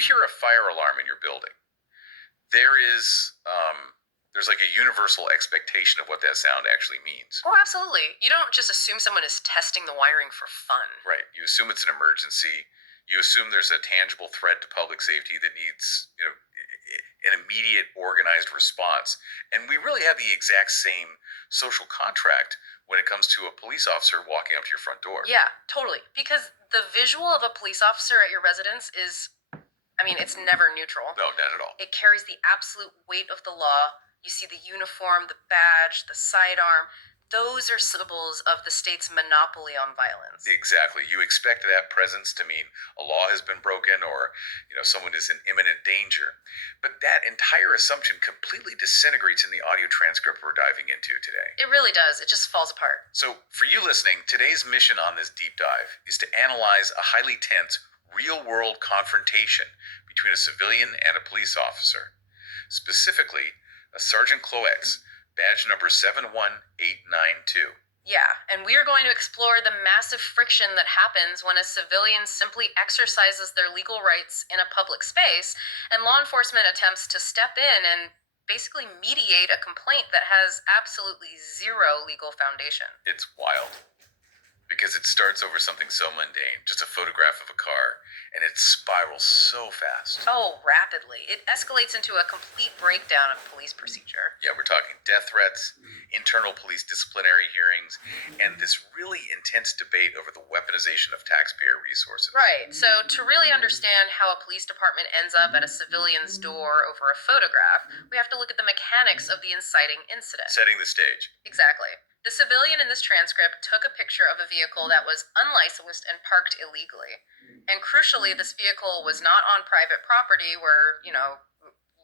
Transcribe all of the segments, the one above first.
you hear a fire alarm in your building, there is there's like a universal expectation of what that sound actually means. Oh, absolutely. You don't just assume someone is testing the wiring for fun. Right. You assume it's an emergency. You assume there's a tangible threat to public safety that needs, an immediate organized response. And we really have the exact same social contract when it comes to a police officer walking up to your front door. Yeah, totally. Because the visual of a police officer at your residence is, it's never neutral. No, not at all. It carries the absolute weight of the law. You see the uniform, the badge, the sidearm. Those are symbols of the state's monopoly on violence. Exactly. You expect that presence to mean a law has been broken or, someone is in imminent danger. But that entire assumption completely disintegrates in the audio transcript we're diving into today. It really does. It just falls apart. So, for you listening, today's mission on this deep dive is to analyze a highly tense, real-world confrontation between a civilian and a police officer. Specifically, a Sergeant Cloetz, badge number 71892. Yeah, and we are going to explore the massive friction that happens when a civilian simply exercises their legal rights in a public space, and law enforcement attempts to step in and basically mediate a complaint that has absolutely zero legal foundation. It's wild. Because it starts over something so mundane, just a photograph of a car, and it spirals so fast. Oh, rapidly. It escalates into a complete breakdown of police procedure. Yeah, we're talking death threats, internal police disciplinary hearings, and this really intense debate over the weaponization of taxpayer resources. Right. So to really understand how a police department ends up at a civilian's door over a photograph, we have to look at the mechanics of the inciting incident. Setting the stage. Exactly. The civilian in this transcript took a picture of a vehicle that was unlicensed and parked illegally. And crucially, this vehicle was not on private property where,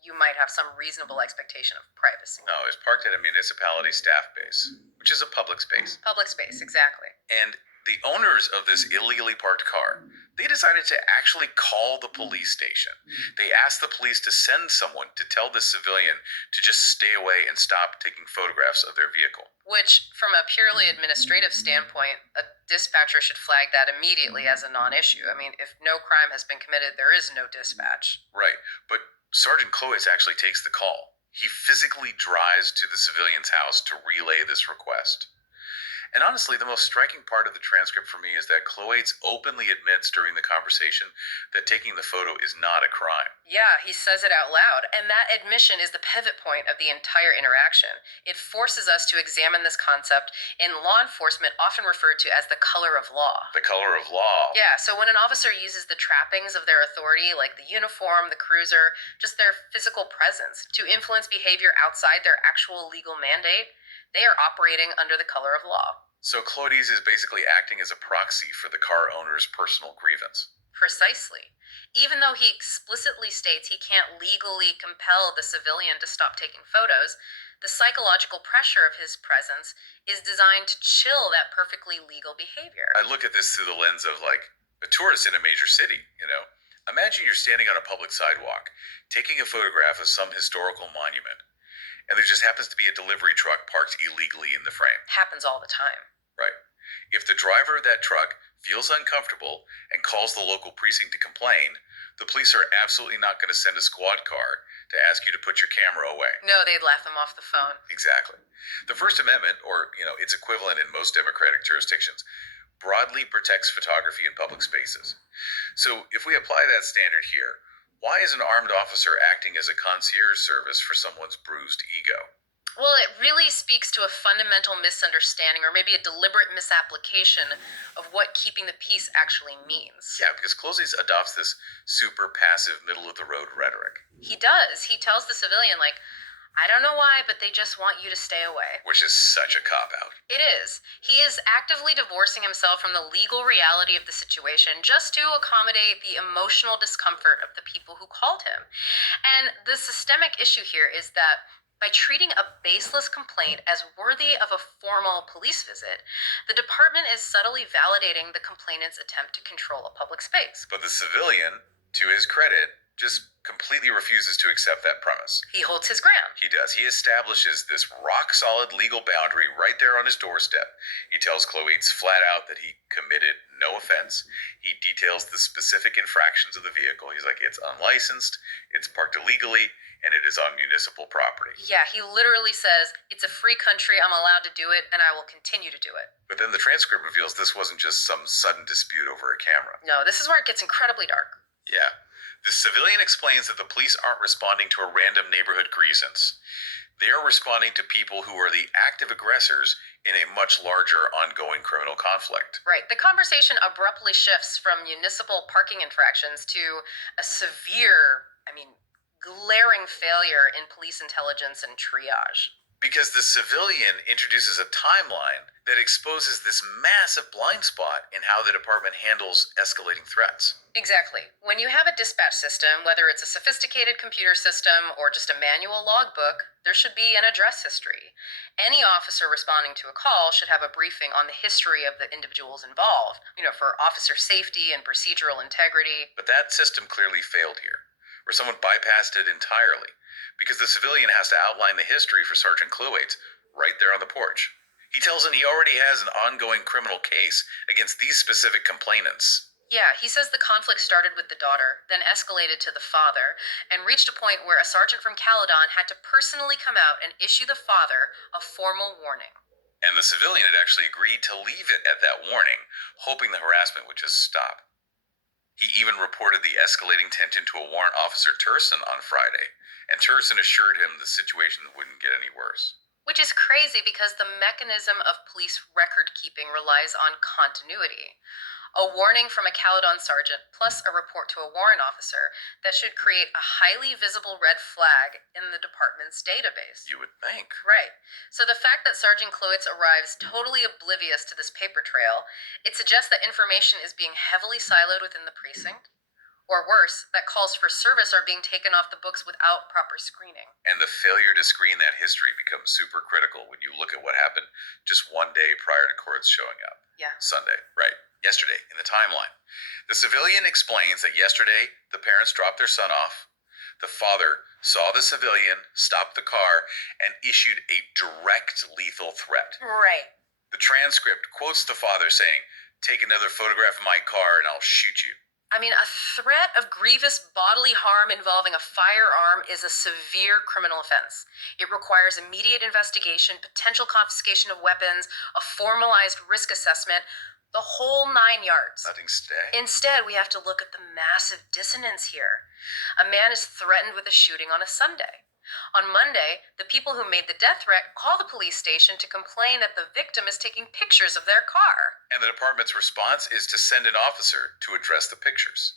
you might have some reasonable expectation of privacy. No, it's parked at a municipality staff base, which is a public space. Public space, exactly. And the owners of this illegally parked car, they decided to actually call the police station. They asked the police to send someone to tell the civilian to just stay away and stop taking photographs of their vehicle. Which, from a purely administrative standpoint, a dispatcher should flag that immediately as a non-issue. If no crime has been committed, there is no dispatch. Right, but Sergeant Cloetz actually takes the call. He physically drives to the civilian's house to relay this request. And honestly, the most striking part of the transcript for me is that Cloetz openly admits during the conversation that taking the photo is not a crime. Yeah, he says it out loud, and that admission is the pivot point of the entire interaction. It forces us to examine this concept in law enforcement, often referred to as the color of law. The color of law. Yeah, so when an officer uses the trappings of their authority, like the uniform, the cruiser, just their physical presence, to influence behavior outside their actual legal mandate, they are operating under the color of law. So Cloetz is basically acting as a proxy for the car owner's personal grievance. Precisely. Even though he explicitly states he can't legally compel the civilian to stop taking photos, the psychological pressure of his presence is designed to chill that perfectly legal behavior. I look at this through the lens of like a tourist in a major city, Imagine you're standing on a public sidewalk, taking a photograph of some historical monument, and there just happens to be a delivery truck parked illegally in the frame. Happens all the time. Right. If the driver of that truck feels uncomfortable and calls the local precinct to complain, the police are absolutely not going to send a squad car to ask you to put your camera away. No, they'd laugh them off the phone. Exactly. The First Amendment, or its equivalent in most democratic jurisdictions, broadly protects photography in public spaces. So if we apply that standard here, why is an armed officer acting as a concierge service for someone's bruised ego? Well, it really speaks to a fundamental misunderstanding or maybe a deliberate misapplication of what keeping the peace actually means. Yeah, because Cloetz adopts this super passive, middle-of-the-road rhetoric. He does. He tells the civilian, I don't know why, but they just want you to stay away. Which is such a cop-out. It is. He is actively divorcing himself from the legal reality of the situation just to accommodate the emotional discomfort of the people who called him. And the systemic issue here is that by treating a baseless complaint as worthy of a formal police visit, the department is subtly validating the complainant's attempt to control a public space. But the civilian, to his credit, just completely refuses to accept that premise. He holds his ground. He does. He establishes this rock-solid legal boundary right there on his doorstep. He tells Cloetes flat out that he committed no offense. He details the specific infractions of the vehicle. He's like, it's unlicensed, it's parked illegally, and it is on municipal property. Yeah, he literally says, it's a free country, I'm allowed to do it, and I will continue to do it. But then the transcript reveals this wasn't just some sudden dispute over a camera. No, this is where it gets incredibly dark. Yeah. The civilian explains that the police aren't responding to a random neighborhood grievance. They are responding to people who are the active aggressors in a much larger ongoing criminal conflict. Right. The conversation abruptly shifts from municipal parking infractions to a severe, glaring failure in police intelligence and triage. Because the civilian introduces a timeline that exposes this massive blind spot in how the department handles escalating threats. Exactly. When you have a dispatch system, whether it's a sophisticated computer system or just a manual logbook, there should be an address history. Any officer responding to a call should have a briefing on the history of the individuals involved, for officer safety and procedural integrity. But that system clearly failed here, where someone bypassed it entirely, because the civilian has to outline the history for Sergeant Cloetes right there on the porch. He tells him he already has an ongoing criminal case against these specific complainants. Yeah, he says the conflict started with the daughter, then escalated to the father, and reached a point where a sergeant from Caledon had to personally come out and issue the father a formal warning. And the civilian had actually agreed to leave it at that warning, hoping the harassment would just stop. He even reported the escalating tension to a warrant officer, Turson, on Friday, and Turson assured him the situation wouldn't get any worse. Which is crazy because the mechanism of police record keeping relies on continuity. A warning from a Caledon sergeant plus a report to a warrant officer that should create a highly visible red flag in the department's database. You would think. Right. So the fact that Sergeant Cloetes arrives totally oblivious to this paper trail, it suggests that information is being heavily siloed within the precinct. Or worse, that calls for service are being taken off the books without proper screening. And the failure to screen that history becomes super critical when you look at what happened just one day prior to Court's showing up. Yeah. Sunday, right. Yesterday, in the timeline. The civilian explains that yesterday, the parents dropped their son off. The father saw the civilian, stopped the car, and issued a direct lethal threat. Right. The transcript quotes the father saying, "Take another photograph of my car and I'll shoot you." A threat of grievous bodily harm involving a firearm is a severe criminal offense. It requires immediate investigation, potential confiscation of weapons, a formalized risk assessment, the whole 9 yards. Nothing stay. Instead, we have to look at the massive dissonance here. A man is threatened with a shooting on a Sunday. On Monday, the people who made the death threat call the police station to complain that the victim is taking pictures of their car. And the department's response is to send an officer to address the pictures,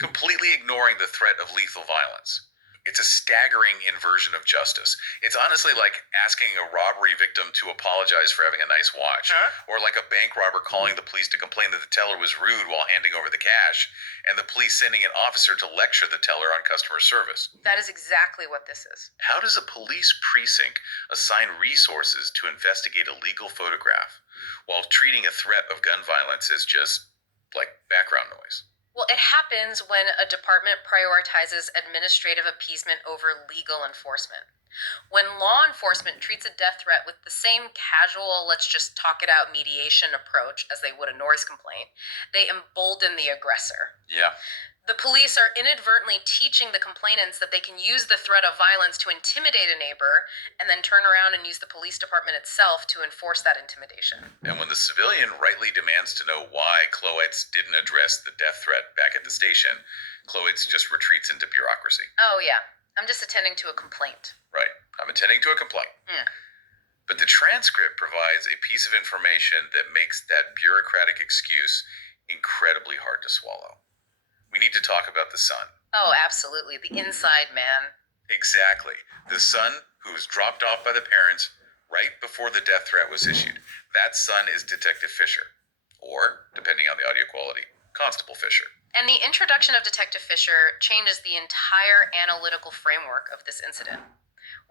completely ignoring the threat of lethal violence. It's a staggering inversion of justice. It's honestly like asking a robbery victim to apologize for having a nice watch, or like a bank robber calling the police to complain that the teller was rude while handing over the cash, and the police sending an officer to lecture the teller on customer service. That is exactly what this is. How does a police precinct assign resources to investigate a legal photograph while treating a threat of gun violence as just, like, background noise? Well, it happens when a department prioritizes administrative appeasement over legal enforcement. When law enforcement treats a death threat with the same casual, let's just talk it out mediation approach as they would a noise complaint, they embolden the aggressor. Yeah. The police are inadvertently teaching the complainants that they can use the threat of violence to intimidate a neighbor and then turn around and use the police department itself to enforce that intimidation. And when the civilian rightly demands to know why Cloetes didn't address the death threat back at the station, Cloetes just retreats into bureaucracy. Oh, yeah. I'm just attending to a complaint. Right. I'm attending to a complaint. Yeah. But the transcript provides a piece of information that makes that bureaucratic excuse incredibly hard to swallow. We need to talk about the son. Oh, absolutely. The inside man. Exactly. The son who was dropped off by the parents right before the death threat was issued. That son is Detective Fisher. Or, depending on the audio quality, Constable Fisher. And the introduction of Detective Fisher changes the entire analytical framework of this incident.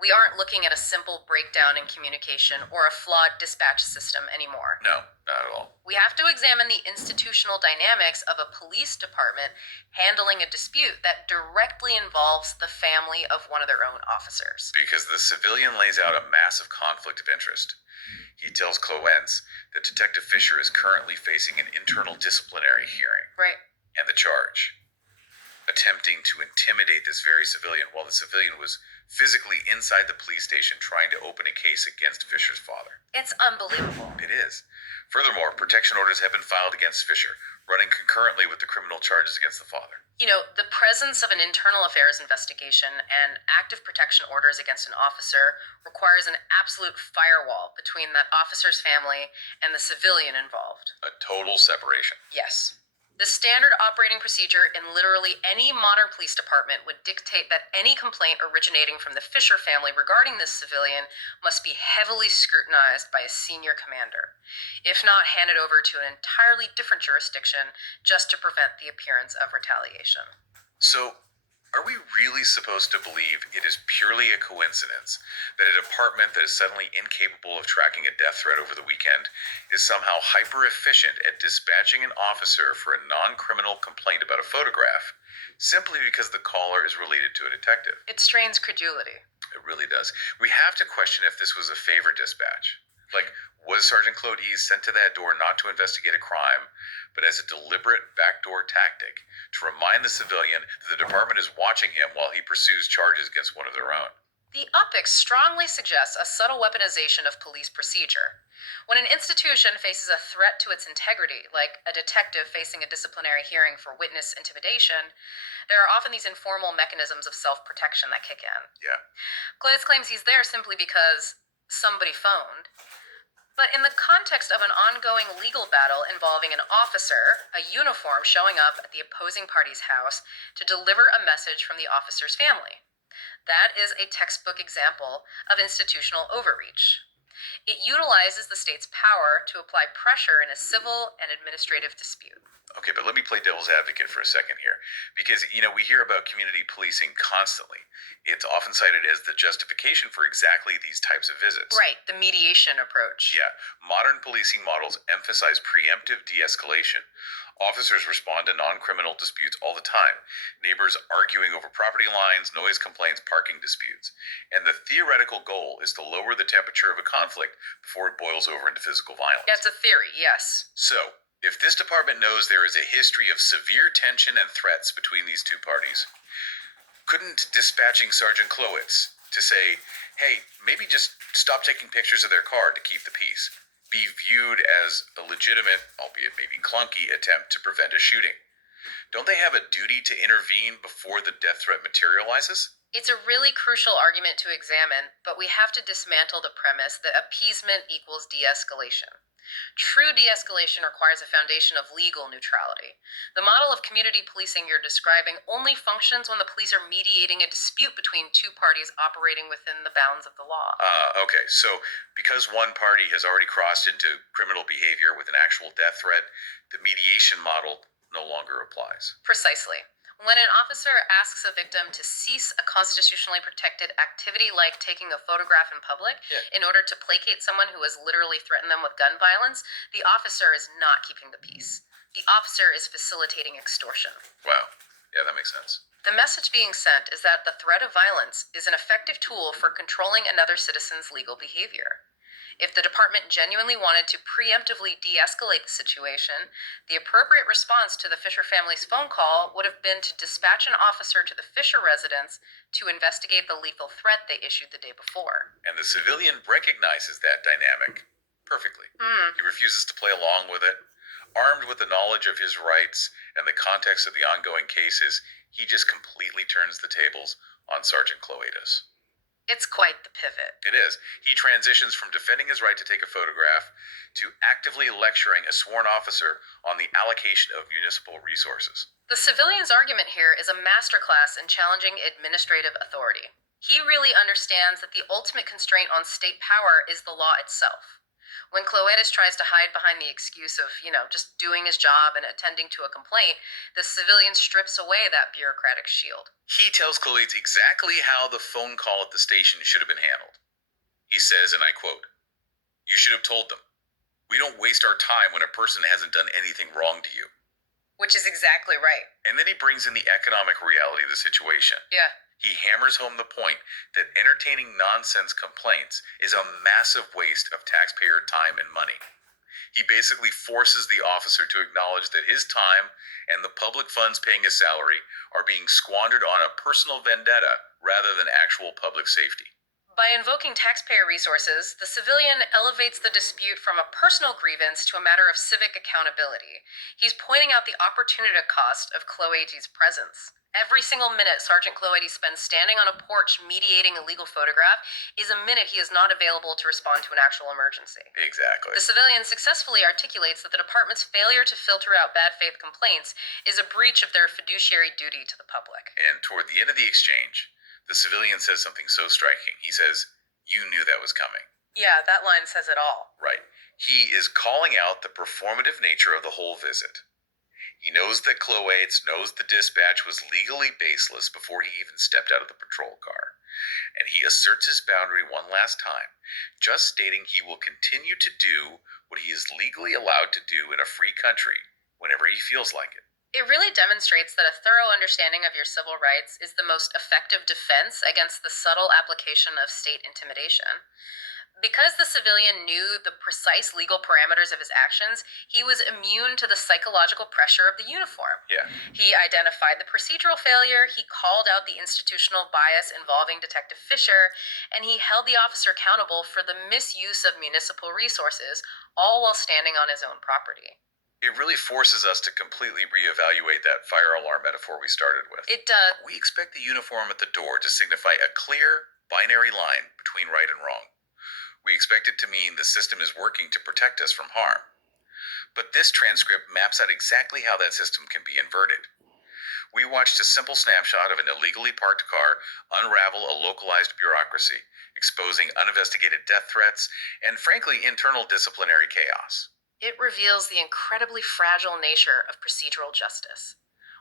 We aren't looking at a simple breakdown in communication or a flawed dispatch system anymore. No, not at all. We have to examine the institutional dynamics of a police department handling a dispute that directly involves the family of one of their own officers. Because the civilian lays out a massive conflict of interest. He tells Clowens that Detective Fisher is currently facing an internal disciplinary hearing. Right. And the charge, attempting to intimidate this very civilian while the civilian was physically inside the police station trying to open a case against Fisher's father. It's unbelievable. It is. Furthermore, protection orders have been filed against Fisher, running concurrently with the criminal charges against the father. You know, the presence of an internal affairs investigation and active protection orders against an officer requires an absolute firewall between that officer's family and the civilian involved. A total separation. Yes. The standard operating procedure in literally any modern police department would dictate that any complaint originating from the Fisher family regarding this civilian must be heavily scrutinized by a senior commander, if not handed over to an entirely different jurisdiction just to prevent the appearance of retaliation. So, are we really supposed to believe it is purely a coincidence that a department that is suddenly incapable of tracking a death threat over the weekend is somehow hyper-efficient at dispatching an officer for a non-criminal complaint about a photograph simply because the caller is related to a detective? It strains credulity. It really does. We have to question if this was a favor dispatch. Like, was Sergeant Claude Ease sent to that door not to investigate a crime, but as a deliberate backdoor tactic to remind the civilian that the department is watching him while he pursues charges against one of their own? The optics strongly suggests a subtle weaponization of police procedure. When an institution faces a threat to its integrity, like a detective facing a disciplinary hearing for witness intimidation, there are often these informal mechanisms of self-protection that kick in. Yeah. Claes claims he's there simply because somebody phoned. But in the context of an ongoing legal battle involving an officer, a uniform showing up at the opposing party's house to deliver a message from the officer's family. That is a textbook example of institutional overreach. It utilizes the state's power to apply pressure in a civil and administrative dispute. Okay, but let me play devil's advocate for a second here. Because, we hear about community policing constantly. It's often cited as the justification for exactly these types of visits. Right, the mediation approach. Yeah, modern policing models emphasize preemptive de-escalation. Officers respond to non-criminal disputes all the time. Neighbors arguing over property lines, noise complaints, parking disputes. And the theoretical goal is to lower the temperature of a conflict before it boils over into physical violence. That's a theory, yes. So, if this department knows there is a history of severe tension and threats between these two parties, couldn't dispatching Sergeant Clowitz to say, hey, maybe just stop taking pictures of their car to keep the peace, be viewed as a legitimate, albeit maybe clunky, attempt to prevent a shooting? Don't they have a duty to intervene before the death threat materializes? It's a really crucial argument to examine, but we have to dismantle the premise that appeasement equals de-escalation. True de-escalation requires a foundation of legal neutrality. The model of community policing you're describing only functions when the police are mediating a dispute between two parties operating within the bounds of the law. Okay, so because one party has already crossed into criminal behavior with an actual death threat, the mediation model no longer applies. Precisely. When an officer asks a victim to cease a constitutionally protected activity like taking a photograph in public in order to placate someone who has literally threatened them with gun violence, the officer is not keeping the peace. The officer is facilitating extortion. Wow. Yeah, that makes sense. The message being sent is that the threat of violence is an effective tool for controlling another citizen's legal behavior. If the department genuinely wanted to preemptively de-escalate the situation, the appropriate response to the Fisher family's phone call would have been to dispatch an officer to the Fisher residence to investigate the lethal threat they issued the day before. And the civilian recognizes that dynamic perfectly. He refuses to play along with it. Armed with the knowledge of his rights and the context of the ongoing cases, he just completely turns the tables on Sergeant Cloetus. It's quite the pivot. It is. He transitions from defending his right to take a photograph to actively lecturing a sworn officer on the allocation of municipal resources. The civilian's argument here is a masterclass in challenging administrative authority. He really understands that the ultimate constraint on state power is the law itself. When Cloetus tries to hide behind the excuse of, just doing his job and attending to a complaint, the civilian strips away that bureaucratic shield. He tells Cloetes exactly how the phone call at the station should have been handled. He says, and I quote, "You should have told them. We don't waste our time when a person hasn't done anything wrong to you." Which is exactly right. And then he brings in the economic reality of the situation. Yeah. He hammers home the point that entertaining nonsense complaints is a massive waste of taxpayer time and money. He basically forces the officer to acknowledge that his time and the public funds paying his salary are being squandered on a personal vendetta rather than actual public safety. By invoking taxpayer resources, the civilian elevates the dispute from a personal grievance to a matter of civic accountability. He's pointing out the opportunity cost of Cloetes' presence. Every single minute Sergeant Cloetes spends standing on a porch mediating a legal photograph is a minute he is not available to respond to an actual emergency. Exactly. The civilian successfully articulates that the department's failure to filter out bad faith complaints is a breach of their fiduciary duty to the public. And toward the end of the exchange, the civilian says something so striking. He says, "You knew that was coming." Yeah, that line says it all. Right. He is calling out the performative nature of the whole visit. He knows that Cloetes knows the dispatch was legally baseless before he even stepped out of the patrol car. And he asserts his boundary one last time, just stating he will continue to do what he is legally allowed to do in a free country whenever he feels like it. It really demonstrates that a thorough understanding of your civil rights is the most effective defense against the subtle application of state intimidation. Because the civilian knew the precise legal parameters of his actions, he was immune to the psychological pressure of the uniform. Yeah. He identified the procedural failure, he called out the institutional bias involving Detective Fisher, and he held the officer accountable for the misuse of municipal resources, all while standing on his own property. It really forces us to completely reevaluate that fire alarm metaphor we started with. It does. We expect the uniform at the door to signify a clear, binary line between right and wrong. We expect it to mean the system is working to protect us from harm. But this transcript maps out exactly how that system can be inverted. We watched a simple snapshot of an illegally parked car unravel a localized bureaucracy, exposing uninvestigated death threats and, frankly, internal disciplinary chaos. It reveals the incredibly fragile nature of procedural justice.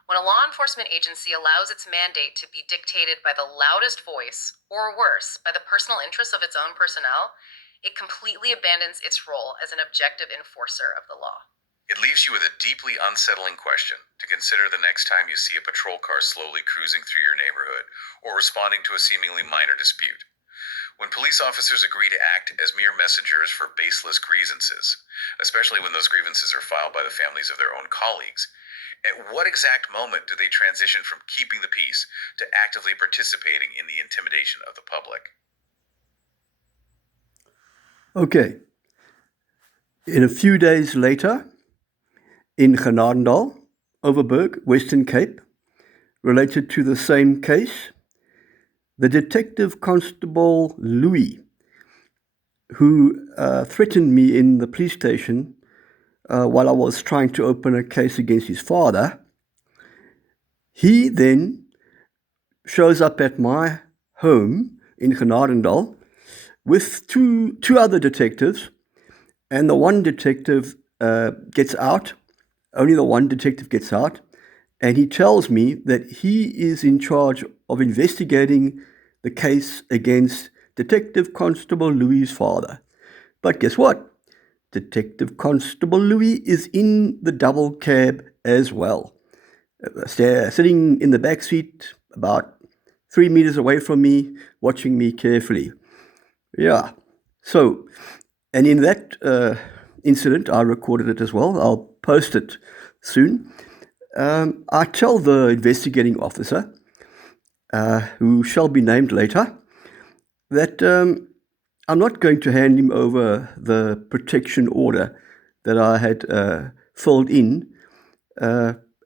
When a law enforcement agency allows its mandate to be dictated by the loudest voice, or worse, by the personal interests of its own personnel, it completely abandons its role as an objective enforcer of the law. It leaves you with a deeply unsettling question to consider the next time you see a patrol car slowly cruising through your neighborhood or responding to a seemingly minor dispute. When police officers agree to act as mere messengers for baseless grievances, especially when those grievances are filed by the families of their own colleagues, at what exact moment do they transition from keeping the peace to actively participating in the intimidation of the public? Okay. In a few days later, in Genadendal, Overberg, Western Cape, related to the same case, the Detective Constable Louis, who threatened me in the police station while I was trying to open a case against his father, he then shows up at my home in Genadendal with two other detectives, and the one detective gets out, only the one detective gets out, and he tells me that he is in charge of investigating the case against Detective Constable Louis' father. But guess what? Detective Constable Louis is in the double cab as well, sitting in the back seat about 3 meters away from me, watching me carefully. Yeah. So, and in that incident, I recorded it as well. I'll post it soon. I tell the investigating officer, who shall be named later, that I'm not going to hand him over the protection order that I had filled in,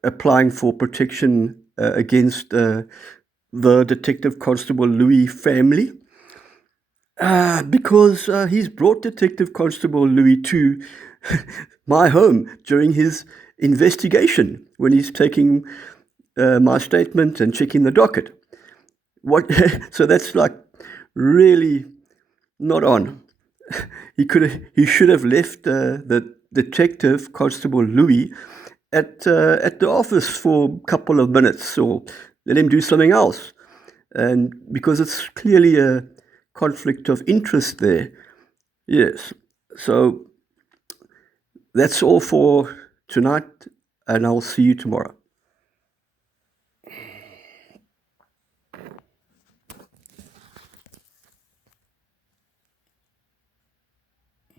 applying for protection against the Detective Constable Louis family, because he's brought Detective Constable Louis to my home during his investigation when he's taking my statement and checking the docket. So that's like really not on. he should have left the detective, Constable Louis, at the office for a couple of minutes, or let him do something else. And because it's clearly a conflict of interest there. Yes. So that's all for tonight, and I'll see you tomorrow.